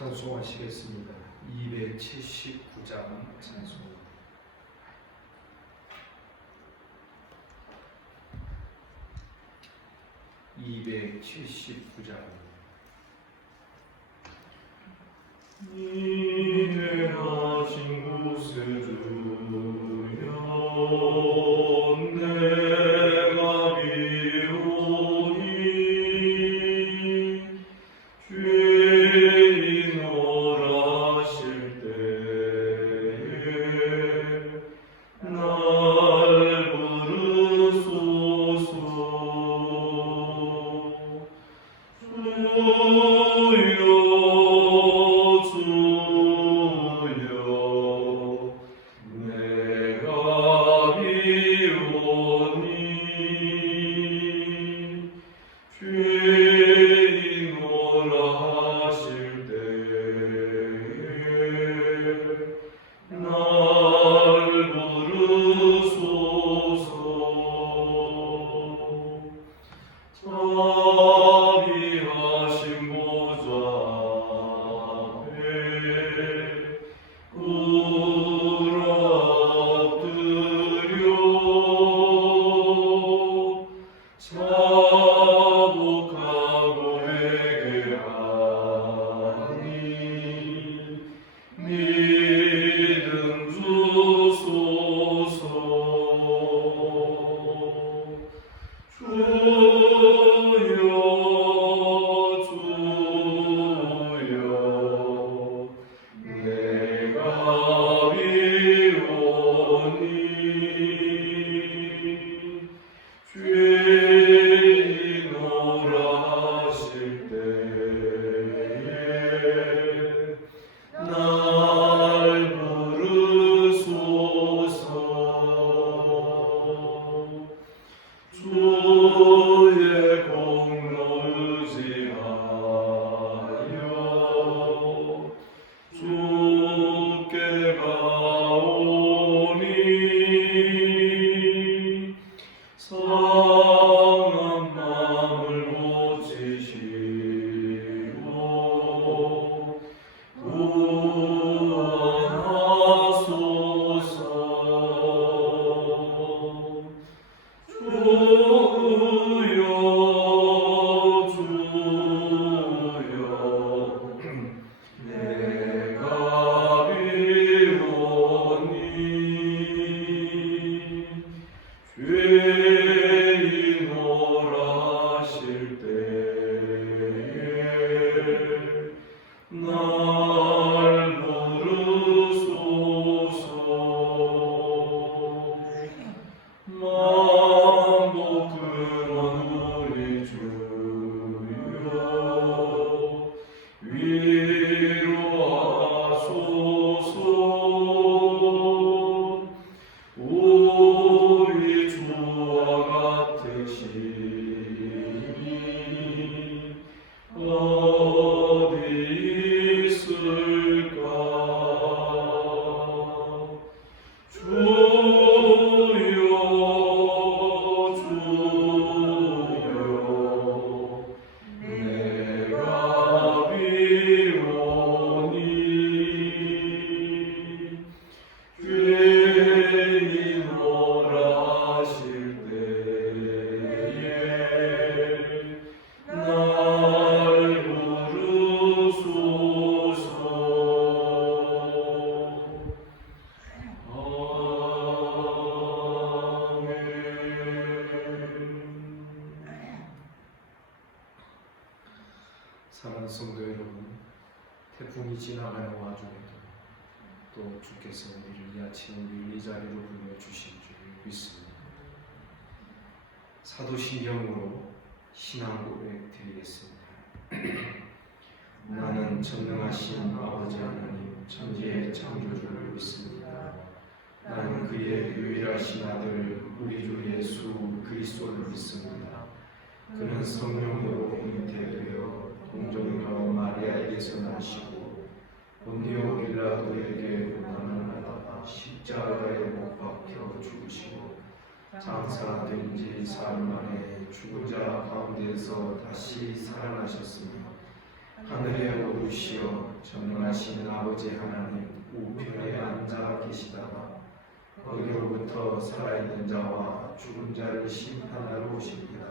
찬송하시겠습니다. 279장 찬송. 이대하신 곳에 두려 내가 비오니 죄인 오라실 때에 날 부르소서. 자비하신 보좌 앞에 꿇어 엎드려 자복하고 회개하니 믿음 주소서. 죄인 오라실 때에 날 부르소서. 주의 공로 의지하여 주께 가오니 상한 마음을 고치시고 구원하소서. 주여 내가 비오니 죄인 오라실 때에 날 부르소서. 만복 근원 우리 주여 위로하소서. 우리 주와 같으시니 어디 있을까. 주여 내가 비오니 죄인 오라실 때에 날 부르소서. 사랑하는 성도 여러분, 태풍이 지나가는 와중에도 또 주께서 우리를 이 아침 우리 이 자리로 불러주신 줄 믿습니다. 사도신경으로 신앙 고백 드리겠습니다. 나는 전능하신 아버지 하나님 천지의 창조주를 믿습니다. 나는 그의 유일하신 아들 우리 주 예수 그리스도를 믿습니다. 그는 성령으로 잉태되어 동정녀 마리아에게서 나시고 본디오 빌라도에게 고난을 받아 십자가에 못 박혀 죽으시고 장사된 지 사흘 만에 죽은 자 가운데서 다시 살아나셨으며 하늘에 오르시어 아버지 하나님 우편에 앉아 계시다가 거기로부터 살아있는 자와 죽은 자를 심판하러 오십니다.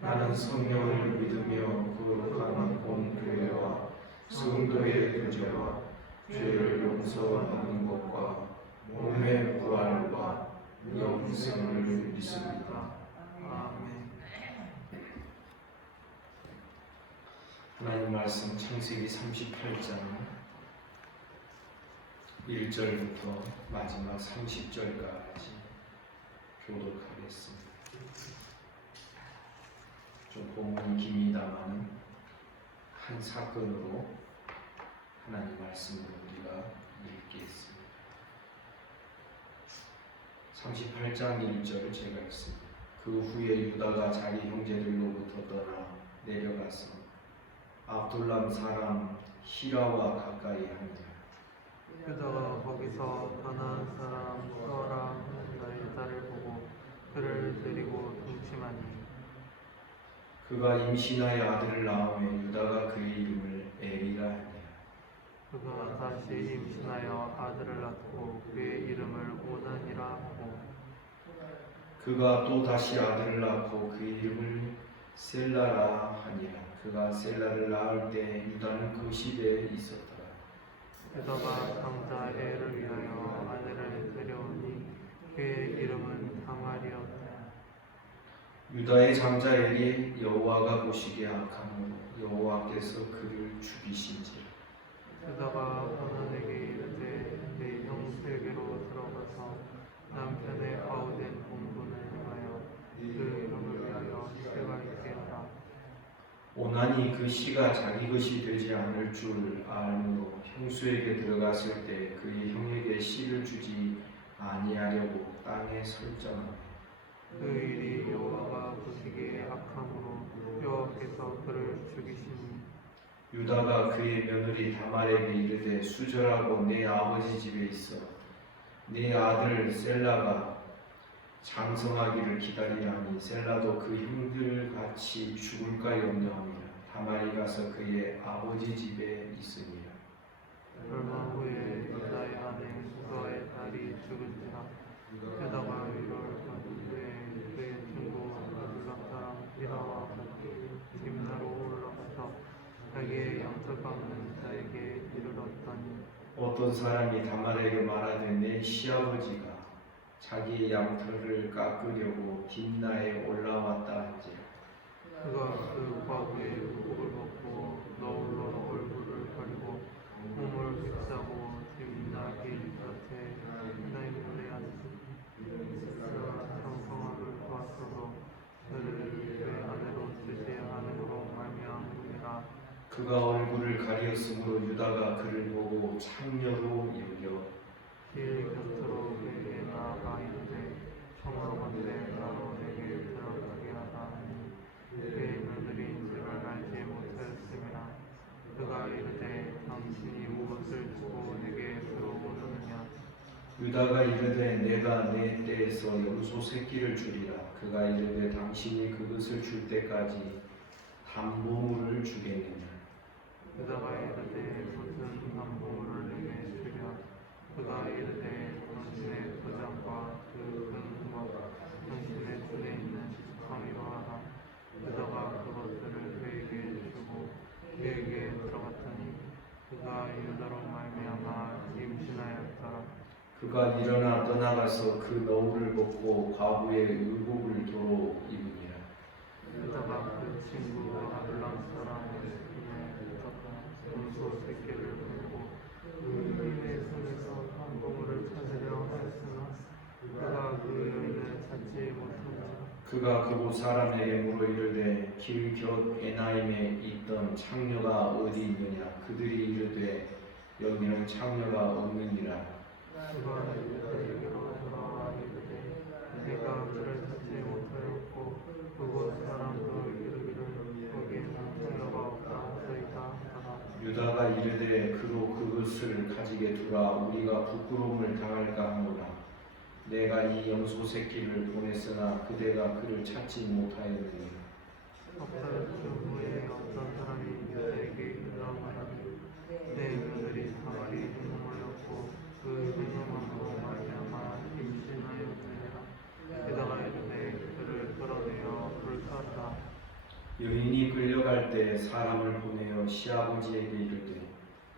나는 성령을 믿으며 거룩한 공교회와 성도의 교제와 죄를 용서받는 것과 몸의 부활과 영생을 믿습니다. 아멘. 하나님 말씀 창세기 38장 1절부터 마지막 30절까지 교독하겠습니다. 좀 본문이 깁니다만 한 사건으로 하나님 말씀을 우리가 읽겠습니다. 38장 1절을 제가 읽습니다. 그 후에 유다가 자기 형제들로부터 떠나 내려가서 압둘람 사람 히라와 가까이 하니라. 유다가 거기서 가나안 사람 수아라 하는 여자를 보고 그를 데리고 동침하니 그가 임신하여 아들을 낳으며 유다가 그의 이름을 에리라 하니라. 그가 다시 임신하여 아들을 낳고 그의 이름을 오난이라 하고 그가 또 다시 아들을 낳고 그의 이름을 셀라라 하니라. 그가 셀라를 낳을 때 유다는 그 시대에 있었더라. 유다가 장자 엘을 위하여 아내를 데려오니 그의 이름은 다말이었다. 유다의 장자 엘이 여호와가 보시기에 악함으로 여호와께서 그를 죽이신지라. 유다가 오난에게 이르되 내 형세에게로 들어가서 남편의 아우된 본분을 행하여 그 형을 위하여 시가 있게 하라. 오난이 그 씨가 자기 것이 되지 않을 줄 알므로 형수에게 들어갔을 때 그의 형에게 씨를 주지 아니하려고 땅에 설정하며 그 일이 여호와가 보시기에 악함으로 여호와께서 그를 죽이시니 유다가 그의 며느리 다말에게 이르되 수절하고 내 아버지 집에 있어 내 아들 셀라가 장성하기를 기다리라니 셀라도 그 형들 같이 죽을까 염려하니라. 다말이 가서 그의 아버지 집에 있으니라. 얼마 후에 유다의 아내 수아의 딸이 죽은지라. 유다가 위로를 받은 후에 그의 친구 아둘람 사람 히라와 같이 dim나로 올라가서 자기의 양털 깎는 자에게 이르렀더니 어떤 사람이 다말에게 말하되 내 시아버지가 자기의 양털을 깎으려고 딥나에 올라왔다 한지라. 그가 그 과부의 의복을 벗고 너울로 얼굴을 가리고 몸을 휩싸고 dim나 길 곁에 나인문에 앉으니 그가 장성함을 보았어도 그를 내 아내로 쓰지 않음으로 말미암음이라. 그가 얼굴을 가리었으므로 유다가 그를 보고 창녀로 여겨 길 곁으로 그에게 나아가 이르되 청하건대 나로 내게 들어가게 하라 하니 그의 며느리인지를 알지 못하였음이라. 그가 이르되 당신이 무엇을 주고 내게 들어오느냐. 유다가 이르되 내가 내 떼에서 염소 새끼를 주리라. 그가 이르되 당신이 그것을 줄 때까지 담보물을 주겠느냐. 유다가 이르되 무슨 담보물을 내게 주랴. 그가 이르되 당신의 도장과 그 금과 당신의 손에 있는 지팡이로 하라. 유다가 그것들을 그에게 주고 그에게 들어갔더니 그가 유다로 말미암아 임신하였더라. 그가 일어나 떠나가서 그 너울을 벗고 과부의 의복을 도로 입으니라. 유다가 그 친구 아둘람 사람의 손에 붙었다 염소 새끼를 물고 그 여인의 손에서 담보물을 찾으려 하였으나 그가 그 여인을 찾지 못한지라. 그가 그곳 사람에게 물어 이르되 길 곁 에나임에 있던 창녀가 어디 있느냐. 그들이 이르되 여기는 창녀가 없느니라. 그가 유다에게로 돌아와 이르되 내가 그를 찾지 못하였고 그곳 사람도 이르기를 거기에는 창녀가 없다 하더이다 하더라. 유다가 이르되 그로 그것을 가지게 두라. 우리가 부끄러움을 당할까 하노라. 내가 이 염소 새끼를 보냈으나 그대가 그를 찾지 못하였느니. 석달쯤 후에 어떤 사람이 유다에게 이르러 말하되 내 며느리 다말이 때 사람을 보내어 시아버지에게 이르되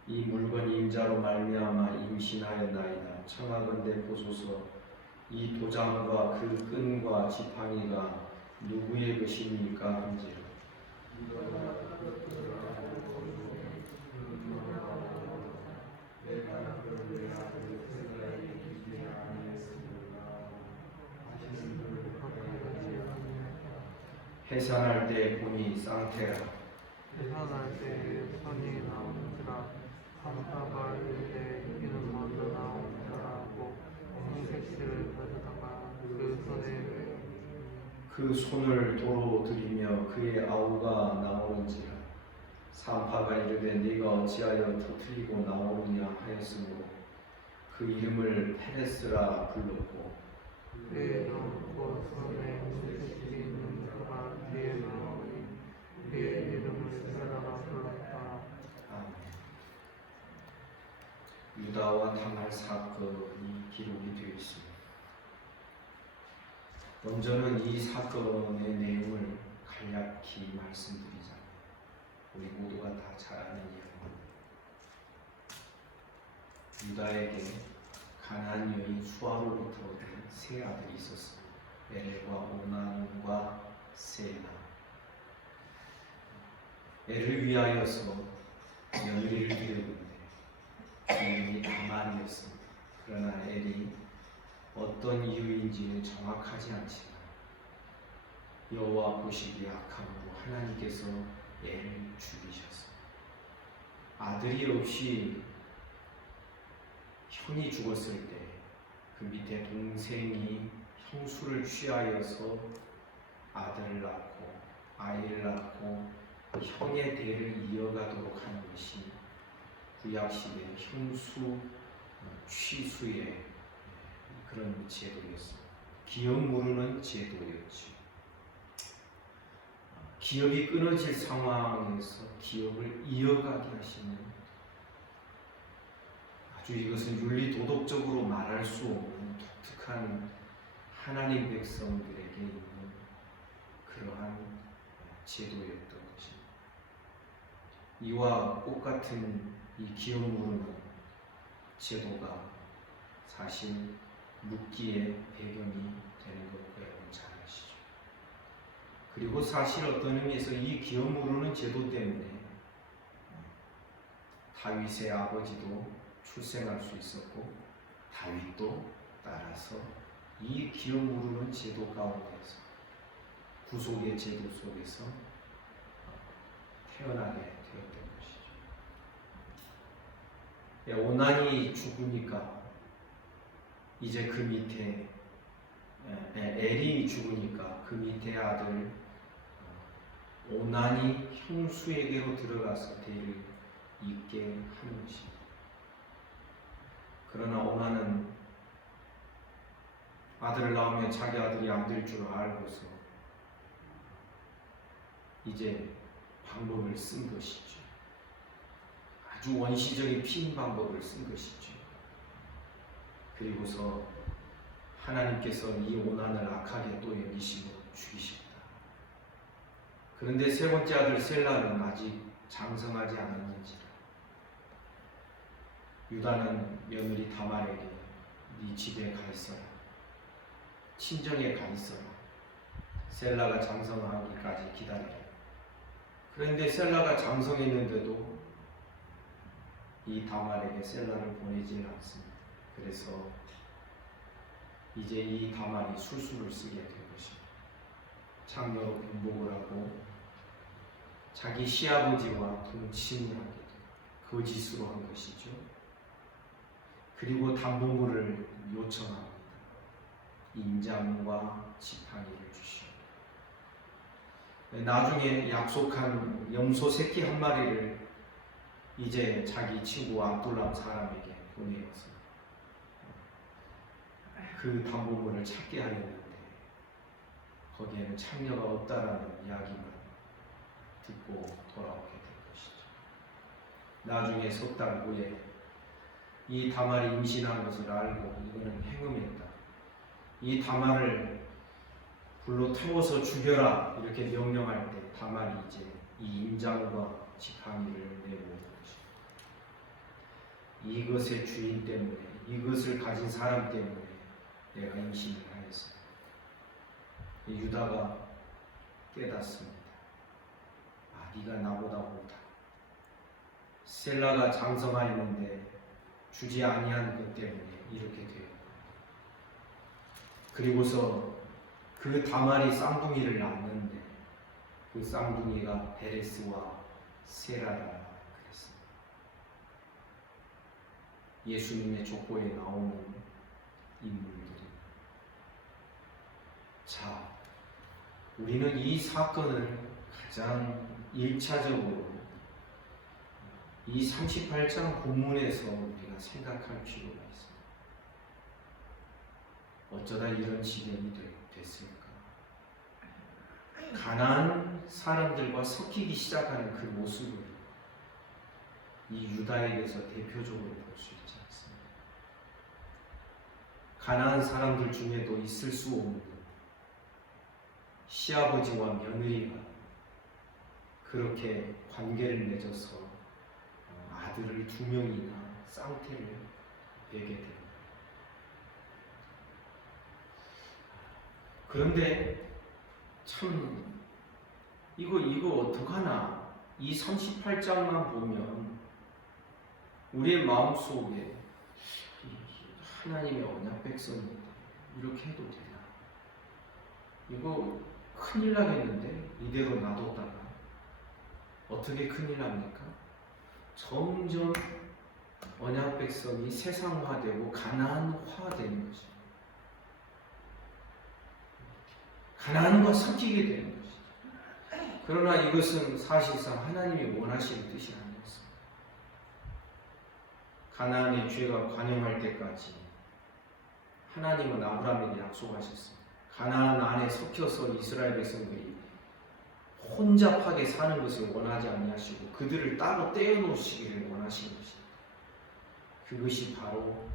이 물건이 임자로 말미암아 임신하였나이다. 청하건대 보소서 이 도장과 그 끈과 지팡이가 누구의 것입니까? 한지라. 해산할 때 보니 쌍태라. 해산할 때 손이 나온지라 산타가 이르되 이는 먼저 나온지라고 홍색실을 가져다가 그 손을 도로 들이며 그의 아우가 나오는지라. 산파가 이르되 네가 어찌하여 터뜨리고 나오느냐 하였으므로 그 이름을 페레스라 불렀고 그의 놓고 손에 홍색실이 있는 그가 뒤에 나오니 그의 이름을 세라라 불렀다. 아멘. 유다와 다말 사건이 기록이 되어 있습니다. 먼저는 이 사건의 내용을 간략히 말씀드리자. 우리 모두가 다 잘 아는 이야기입니다. 유다에게 가나안 여인 수아로부터 얻은 세 아들이 있었습니다. 엘과 오난과 세나. 엘을 위하여서 며느리를 드렸는데 이름이 다말이었습니다. 그러나 엘이 어떤 이유인지는 정확하지 않지만 여호와 보시기에 악함으로 하나님께서 애를 죽이셨습니다. 아들이 없이 형이 죽었을 때 그 밑에 동생이 형수를 취하여서 아들을 낳고 아이를 낳고 형의 대를 이어가도록 하는 것이 구약시대 형수 취수의 그런 제도였습니다. 기업 무르는 제도였죠. 기업이 끊어질 상황에서 기업을 이어가게 하시는 아주 이것은 윤리 도덕적으로 말할 수 없는 독특한 하나님 백성들에게 있는 그러한 제도였던 것입니다. 이와 똑같은 이 기업 무르는 제도가 사실 묻기의 배경이 되는 것 여러분 잘 아시죠. 그리고 사실 어떤 의미에서 이 기업 무르는 제도 때문에 다윗의 아버지도 출생할 수 있었고 다윗도 따라서 이 기업 무르는 제도 가운데서 구속의 제도 속에서 태어나게 되었던 것이죠. 오난이 죽으니까 이제 그 밑에 엘이 죽으니까 그 밑에 아들 오난이 형수에게로 들어가서 대를 잇게 하는 것입니다. 그러나 오난은 아들을 낳으면 자기 아들이 안 될 줄 알고서 이제 방법을 쓴 것이죠. 아주 원시적인 피임 방법을 쓴 것이죠. 그리고서 하나님께서 이 오난을 악하게 또 여기시고 죽이십니다. 그런데 세 번째 아들 셀라는 아직 장성하지 않았는지라 유다는 며느리 다말에게 네 집에 가 있어라. 친정에 가 있어라. 셀라가 장성하기까지 기다리라. 그런데 셀라가 장성했는데도 이 다말에게 셀라를 보내지 않습니다. 그래서 이제 이 다말이 술수를 쓰게 된 것입니다. 창녀로 공복을 하고 자기 시아버지와 동침을 하게 된 거짓으로 한 것이죠. 그리고 담보물을 요청합니다. 인장과 지팡이를 주시오. 나중에 약속한 염소 새끼 한 마리를 이제 자기 친구 압둘람 사람에게 보내어서 그 담보물을 찾게 하였는데 거기에는 창녀가 없다라는 이야기만 듣고 돌아오게 된 것이죠. 나중에 석 달 후에 이 다말이 임신한 것을 알고 이거는 행음했다. 이 다말을 불로 태워서 죽여라 이렇게 명령할 때 다말이 이제 이 임장과 지팡이를 내모은 것입니다. 이것의 주인 때문에, 이것을 가진 사람 때문에 내가 임신을 하였습니다. 유다가 깨닫습니다. 아, 네가 나보다 못하다. 셀라가 장성하였는데 주지 아니한 것 때문에 이렇게 되었고, 그리고서 그 다말이 쌍둥이를 낳았는데 그 쌍둥이가 베레스와 세라라 그랬습니다. 예수님의 족보에 나오는 인물들입니다. 자, 우리는 이 사건을 가장 1차적으로 이 38장 본문에서 우리가 생각할 필요가 있습니다. 어쩌다 이런 지경이 됐을까? 가난한 사람들과 섞이기 시작하는 그 모습을 이 유다에게서 대표적으로 볼 수 있지 않습니다. 가난한 사람들 중에도 있을 수 없는 시아버지와 며느리가 그렇게 관계를 맺어서 아들을 2명이나 쌍태를 베게 됩니다. 그런데 참 이거 어떡하나, 이 38장만 보면 우리의 마음속에 하나님의 언약 백성이다, 이렇게 해도 되나? 이거 큰일 나겠는데, 이대로 놔뒀다가 어떻게 큰일 납니까? 점점 언약 백성이 세상화되고 가나안화되는 것입니다. 가나안과 섞이게 되는 것이죠. 그러나 이것은 사실상 하나님이 원하시는 뜻이 아니었습니다. 가나안의 죄가 관영할 때까지 하나님은 아브라함에게 약속하셨습니다. 가나안 안에 섞여서 이스라엘 백성들이 혼잡하게 사는 것을 원하지 아니하시고 그들을 따로 떼어놓으시기를 원하시는 것입니다. 그것이 바로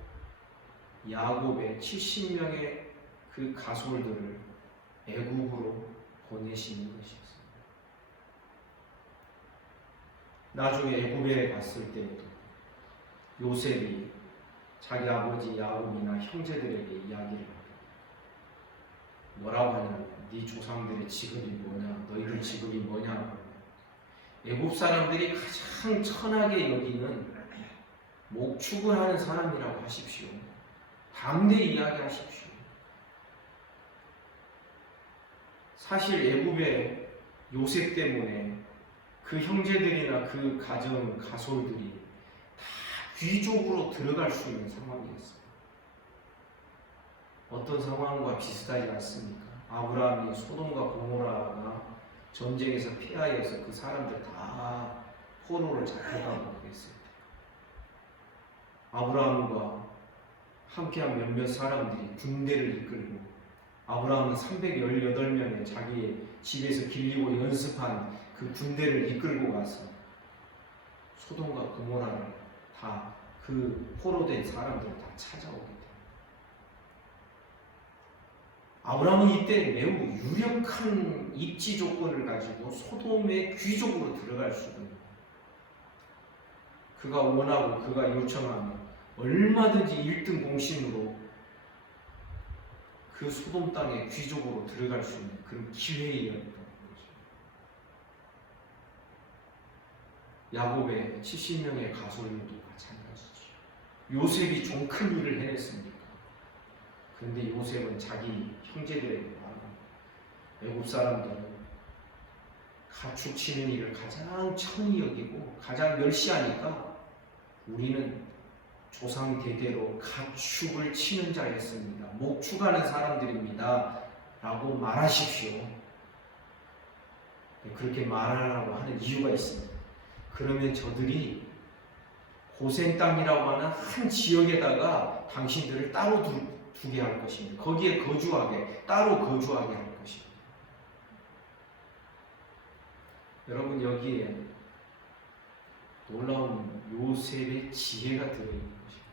야곱의 70명의 그 가솔들을 애굽으로 보내시는 것이었습니다. 나중에 애굽에 갔을 때에도 요셉이 자기 아버지 야곱이나 형제들에게 이야기를 합니다. 뭐라고 하냐면, 네 조상들의 직업이 뭐냐, 너희들 직업이 뭐냐. 애굽 사람들이 가장 천하게 여기는 목축을 하는 사람이라고 하십시오. 담대히 이야기하십시오. 사실 애굽의 요셉 때문에 그 형제들이나 그 가정 가솔들이 다 귀족으로 들어갈 수 있는 상황이었어요. 어떤 상황과 비슷하지 않습니까? 아브라함이 소돔과 고모라가 전쟁에서 피하여서 그 사람들 다 포로를 잡혀가고 그랬을 때, 아브라함과 함께한 몇몇 사람들이 군대를 이끌고, 아브라함은 318명의 자기의 집에서 길리고 연습한 그 군대를 이끌고 가서 소돔과 고모라를 다 그 포로된 사람들을 다 찾아오게 됩니다. 아브라함은 이때 매우 유력한 입지 조건을 가지고 소돔의 귀족으로 들어갈 수 있는, 그가 원하고 그가 요청하면 얼마든지 1등 공신으로 그 소돔 땅의 귀족으로 들어갈 수 있는 그런 기회였던 거죠. 야곱의 70명의 가솔들도 마찬가지죠. 요셉이 좀 큰 일을 해냈습니까? 그런데 요셉은 자기 형제들에게 말합니다. 애굽 사람들은 가축 치는 일을 가장 천히 여기고 가장 멸시하니까 우리는 조상 대대로 가축을 치는 자였습니다. 목축하는 사람들입니다. 라고 말하십시오. 그렇게 말하라고 하는 이유가 있습니다. 그러면 저들이 고센 땅이라고 하는 한 지역에다가 당신들을 따로 두게 할 것입니다. 거기에 거주하게, 따로 거주하게 할 것입니다. 여러분, 여기에 놀라운 요셉의 지혜가 들어있는 것입니다.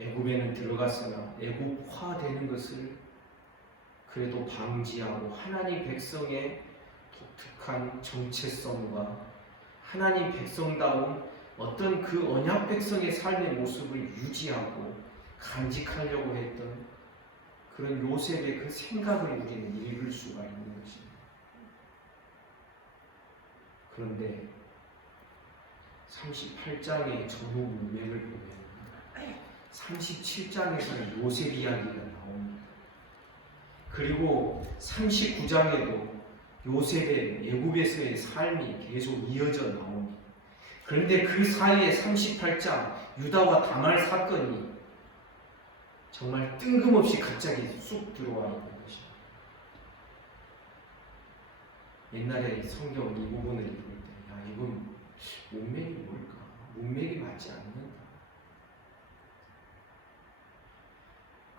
애굽에는 들어갔으나 애굽화되는 것을 그래도 방지하고 하나님 백성의 독특한 정체성과 하나님 백성다운 어떤 그 언약 백성의 삶의 모습을 유지하고 간직하려고 했던 그런 요셉의 그 생각을 우리는 읽을 수가 있는 것입니다. 그런데 38장의 전후 문맥을 보면 37장에서는 요셉 이야기가 나옵니다. 그리고 39장에도 요셉의 애굽에서의 삶이 계속 이어져 나옵니다. 그런데 그 사이에 38장 유다와 다말 사건이 정말 뜬금없이 갑자기 쑥 들어와 있는 것입니다. 옛날에 성경 이 부분을 읽을 때, 야, 이건 문맥이 뭘까? 문맥이 맞지 않는다.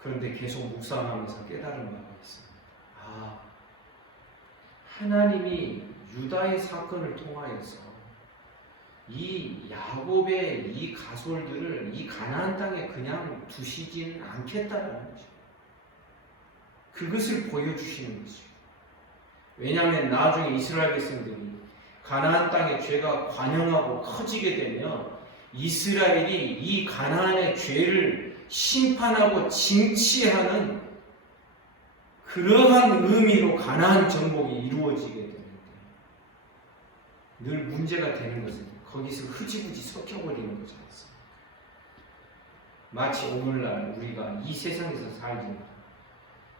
그런데 계속 묵상하면서 깨달은 바가 있습니다. 아, 하나님이 유다의 사건을 통하여서 이 야곱의 이 가솔들을 이 가나안 땅에 그냥 두시지는 않겠다라는 거죠. 그것을 보여주시는 거죠. 왜냐하면 나중에 이스라엘 백성들이 가나안 땅의 죄가 관영하고 커지게 되면 이스라엘이 이 가나안의 죄를 심판하고 징치하는 그러한 의미로 가나안 정복이 이루어지게 되는데 늘 문제가 되는 것은 거기서 흐지부지 섞여버리는 거지 않습니까? 마치 오늘날 우리가 이 세상에서 살지만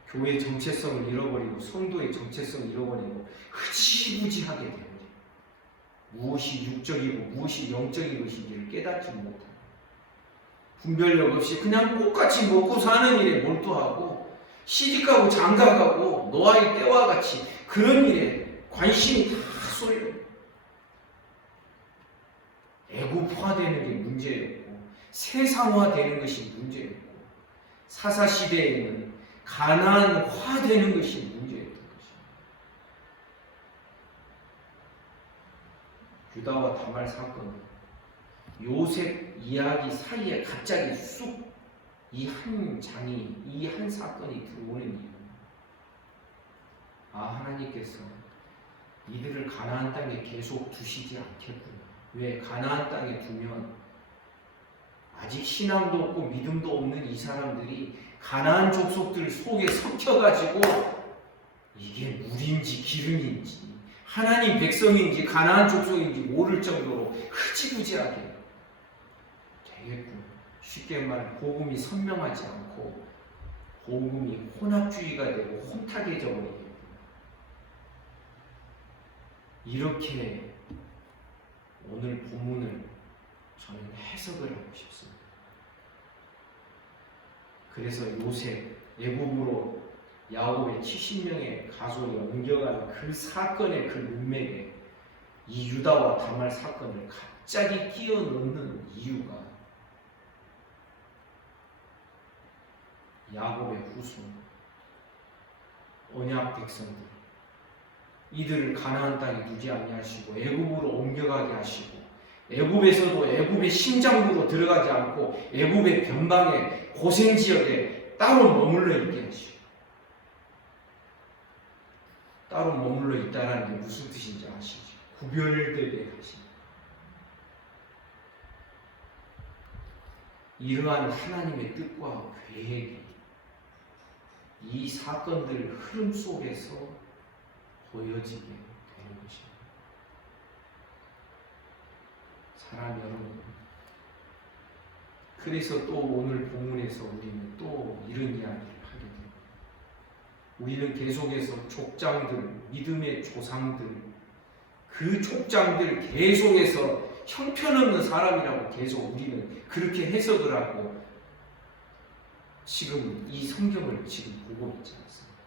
교회의 정체성을 잃어버리고 성도의 정체성을 잃어버리고 흐지부지하게 됩니다. 무엇이 육적이고 무엇이 영적인 것인지를 깨닫지 못하고 분별력 없이 그냥 똑같이 먹고 사는 일에 몰두하고 시집가고 장가가고 노아의 때와 같이 그런 일에 관심이 다 쏠려요. 애국화되는 게 문제였고 세상화되는 것이 문제였고 사사시대에는 가나안화되는 것이 문제였던 것입니다. 유다와 다말 사건은 요셉 이야기 사이에 갑자기 쑥 이 한 장이 이 한 사건이 들어오는 이유입니다. 아, 하나님께서 이들을 가나안 땅에 계속 두시지 않겠구나. 왜? 가나안 땅에 두면 아직 신앙도 없고 믿음도 없는 이 사람들이 가나안 족속들 속에 섞여가지고 이게 물인지 기름인지 하나님 백성인지 가나안 족속인지 모를 정도로 흐지부지하게 되겠구나. 쉽게 말해 복음이 선명하지 않고 복음이 혼합주의가 되고 혼탁해져 버리겠구나. 이렇게 오늘 본문을 저는 해석을 하고 싶습니다. 그래서 요셉, 애굽으로 야곱의 70명의 가족이 옮겨가는 그 사건의 그 문맥에 이 유다와 다말 사건을 갑자기 끼워 넣는 이유가 야곱의 후손, 언약 백성들, 이들을 가나안 땅에 두지 아니하시고 애굽으로 옮겨가게 하시고 애굽에서도 애굽의 심장부로 들어가지 않고 애굽의 변방의 고생 지역에 따로 머물러 있게 하시고 따로 머물러 있다는 게 무슨 뜻인지 아시죠? 구별되게 하십니다. 이러한 하나님의 뜻과 계획이 이 사건들 흐름 속에서 보여지게 되는 것입니다. 사랑하는 여러분, 그래서 또 오늘 본문에서 우리는 또 이런 이야기를 하게 됩니다. 우리는 계속해서 족장들, 믿음의 조상들, 그 족장들 계속해서 형편없는 사람이라고 계속 우리는 그렇게 해석을 하고 지금 이 성경을 지금 보고 있지 않습니다.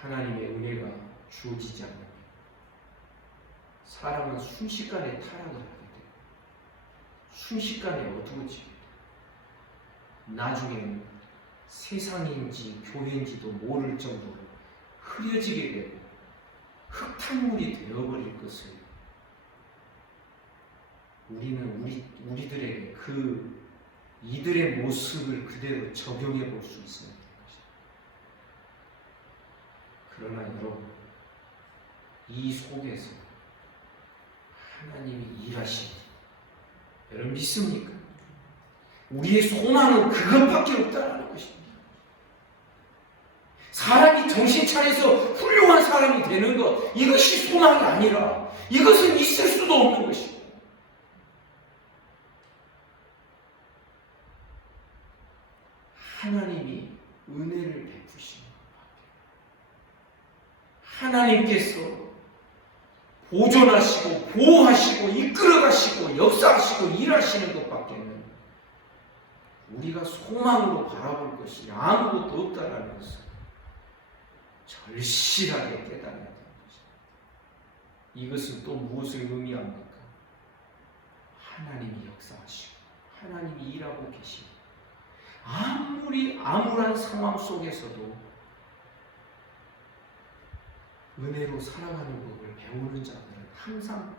하나님의 은혜가 주어지지 않으면 사람은 순식간에 타락을 하게 돼요. 순식간에 어두워지게 돼요. 나중에는 세상인지 교회인지도 모를 정도로 흐려지게 되고 흙탕물이 되어버릴 것을 우리는 우리들에게 이들의 모습을 그대로 적용해 볼 수 있어야 되는 것입니다. 그러나 여러분, 이 속에서 하나님이 일하십니다. 여러분 믿습니까? 우리의 소망은 그것밖에 없다는 것입니다. 사람이 정신 차려서 훌륭한 사람이 되는 것, 이것이 소망이 아니라 이것은 있을 수도 없는 것입니다. 하나님이 은혜를 베푸시는 것밖에, 하나님께서 보존하시고 보호하시고 이끌어가시고 역사하시고 일하시는 것밖에는 우리가 소망으로 바라볼 것이 아무것도 없다는 것을 절실하게 깨달아야 되는 것입니다. 이것은 또 무엇을 의미합니까? 하나님이 역사하시고 하나님이 일하고 계시고 아무리 암울한 상황 속에서도 은혜로 살아가는 법을 배우는 자들은 항상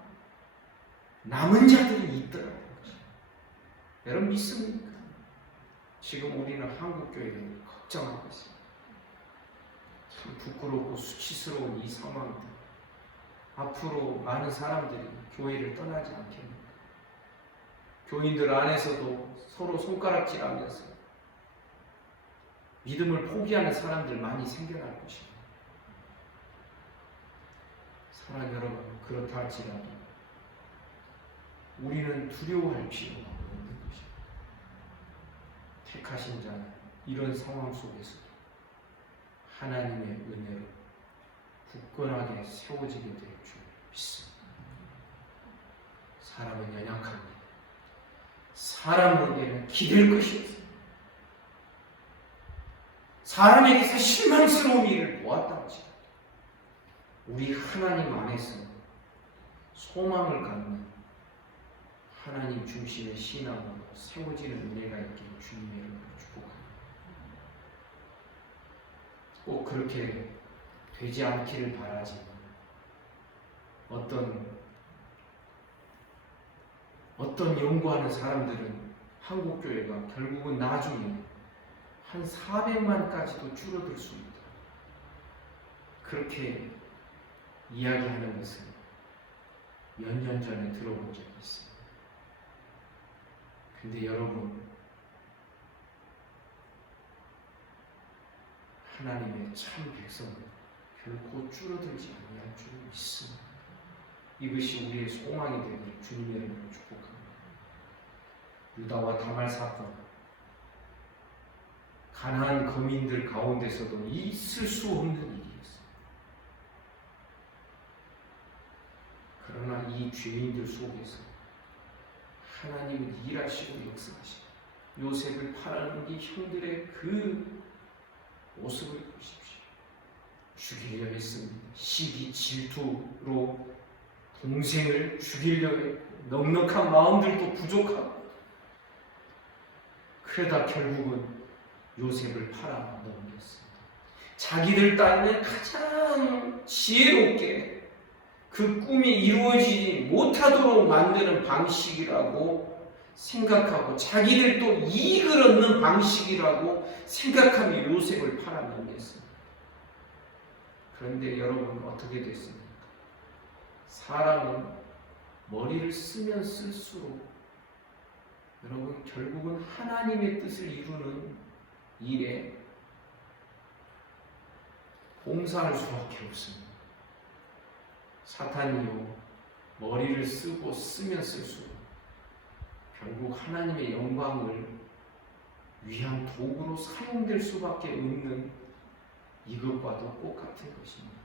남은 자들이 있더라고요. 여러분 믿습니까? 지금 우리는 한국교회를 걱정하고 있습니다. 참 부끄럽고 수치스러운 이 상황들, 앞으로 많은 사람들이 교회를 떠나지 않겠는가? 교인들 안에서도 서로 손가락질하면서 믿음을 포기하는 사람들 많이 생겨날 것입니다. 사랑하는 여러분, 그렇다 할지라도 우리는 두려워할 필요가 없는 것입니다. 택하신 자는 이런 상황 속에서도 하나님의 은혜로 굳건하게 세워지게 될 줄 믿습니다. 사람은 연약합니다. 사람에게는 기댈 것이 없습니다. 사람에게서 실망스러운 일을 보았다 할지라도 우리 하나님 안에서 소망을 갖는 하나님 중심의 신앙으로 세워지는 은혜가 있기를 주님의 이름으로 축복합니다. 꼭 그렇게 되지 않기를 바라지만 어떤 연구하는 사람들은 한국교회가 결국은 나중에 한 400만까지도 줄어들 수 있다. 그렇게 이야기하는 것을 몇 년 전에 들어본 적이 있습니다. 근데 여러분, 하나님의 참 백성은 결코 줄어들지 아니할 줄 믿습니다. 이것이 우리의 소망이 되기를 주님의 이름으로 축복합니다. 유다와 다말 사건, 가나안 거민들 가운데서도 있을 수 없는 일이었습니다. 그러나 이 죄인들 속에서 하나님은 일하시고 역사하시고 요셉을 팔아넘긴 형들의 그 모습을 보십시오. 죽이려 했습니다. 시기 질투로 동생을 죽이려 했고 넉넉한 마음들도 부족하고 그러다 결국은 요셉을 팔아넘겼습니다. 자기들 딴에 가장 지혜롭게 그 꿈이 이루어지지 못하도록 만드는 방식이라고 생각하고 자기들도 이익을 얻는 방식이라고 생각하며 요셉을 팔아넘겼습니다. 그런데 여러분 어떻게 됐습니까? 사람은 머리를 쓰면 쓸수록 여러분 결국은 하나님의 뜻을 이루는 일에 봉사할 수밖에 없습니다. 사탄이요 머리를 쓰고 쓰면 쓸수록 결국 하나님의 영광을 위한 도구로 사용될 수밖에 없는 이것과도 똑같은 것입니다.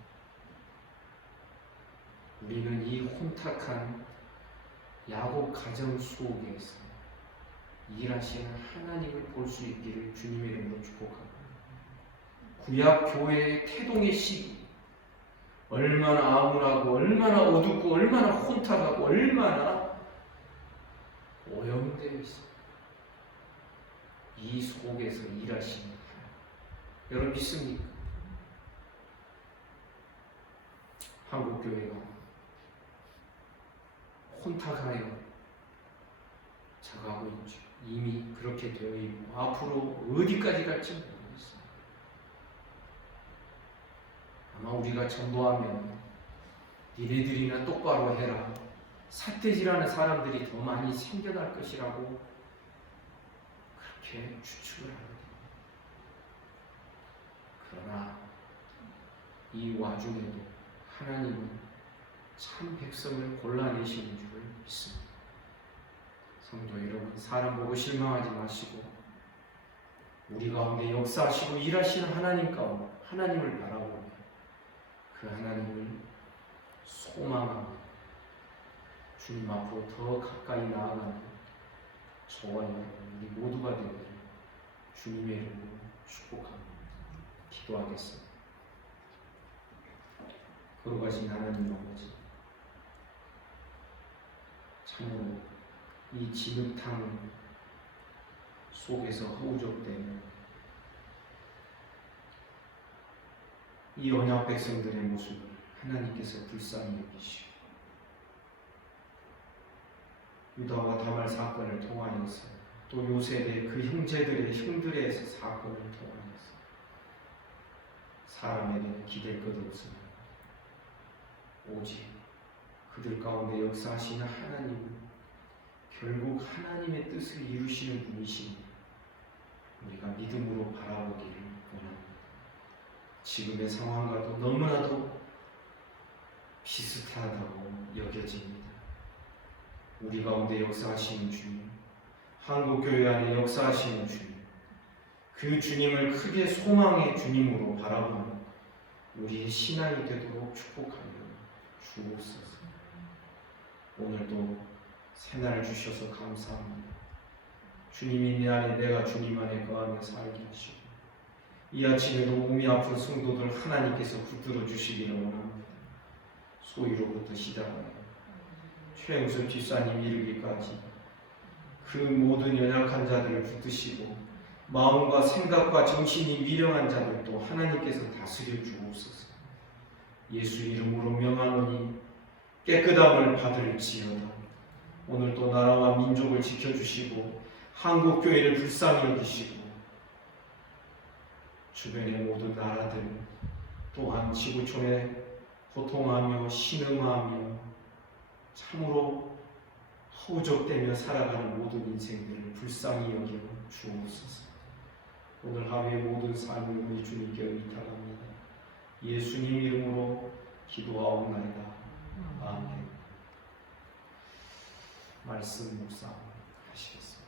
우리는 이 혼탁한 야곱 가정 속에서 일하시는 하나님을 볼 수 있기를 주님의 이름으로 축복합니다. 구약 교회의 태동의 시기, 얼마나 암울하고 얼마나 어둡고 얼마나 혼탁하고 얼마나 오염되어 있습니다. 이 속에서 일하시는 하나님, 여러분 믿습니까? 한국교회가 혼탁하여 자가고 있죠. 이미 그렇게 되어 있고 앞으로 어디까지 갈지 모르겠습니다. 아마 우리가 전도하면 니네들이나 똑바로 해라, 삿대질하는 사람들이 더 많이 생겨날 것이라고 그렇게 추측을 하거든요. 그러나 이 와중에도 하나님은 참 백성을 골라내시는 줄 믿습니다. 성도 여러분, 사람 보고 실망하지 마시고 우리 가운데 역사하시고 일하시는 하나님 가운데 하나님을 바라보며 그 하나님을 소망하며 주님 앞으로 더 가까이 나아가는 저와 여러분 우리 모두가 되기를 주님의 이름으로 축복합니다. 기도하겠습니다. 거룩하신 하나님 아버지, 참으로 이 진흙탕 속에서 허우적대는 이 언약 백성들의 모습을 하나님께서 불쌍히 여기시고 유다와 다말 사건을 통하여서 또 요셉의 그 형제들의 형들의 사건을 통하여서 사람에게는 기댈 것 없으며 오직 그들 가운데 역사하시는 하나님은 결국 하나님의 뜻을 이루시는 분이시니 우리가 믿음으로 바라보기를 원합니다. 지금의 상황과도 너무나도 비슷하다고 여겨집니다. 우리 가운데 역사하시는 주님, 한국교회 안에 역사하시는 주님, 그 주님을 크게 소망의 주님으로 바라보는 우리의 신앙이 되도록 축복하며 주옵소서. 오늘도 새날을 주셔서 감사합니다. 주님이 내 안에, 내가 주님 안에 거하며 살게 하시고 이 아침에도 몸이 아픈 성도들 하나님께서 붙들어 주시기를 원합니다. 소위로부터 시작하여 최영섭 집사님 이르기까지 그 모든 연약한 자들을 붙드시고 마음과 생각과 정신이 미령한 자들도 하나님께서 다스려 주옵소서. 예수 이름으로 명하노니 깨끗함을 받을지어다. 오늘도 나라와 민족을 지켜주시고 한국교회를 불쌍히 여기시고 주변의 모든 나라들 또한 지구촌에 고통하며 신음하며 참으로 허우적대며 살아가는 모든 인생들을 불쌍히 여겨 주옵소서. 오늘 하루의 모든 삶을 우리 주님께 의탁합니다. 예수님 이름으로 기도하옵나이다. 아멘. 말씀 묵상 하시겠습니다.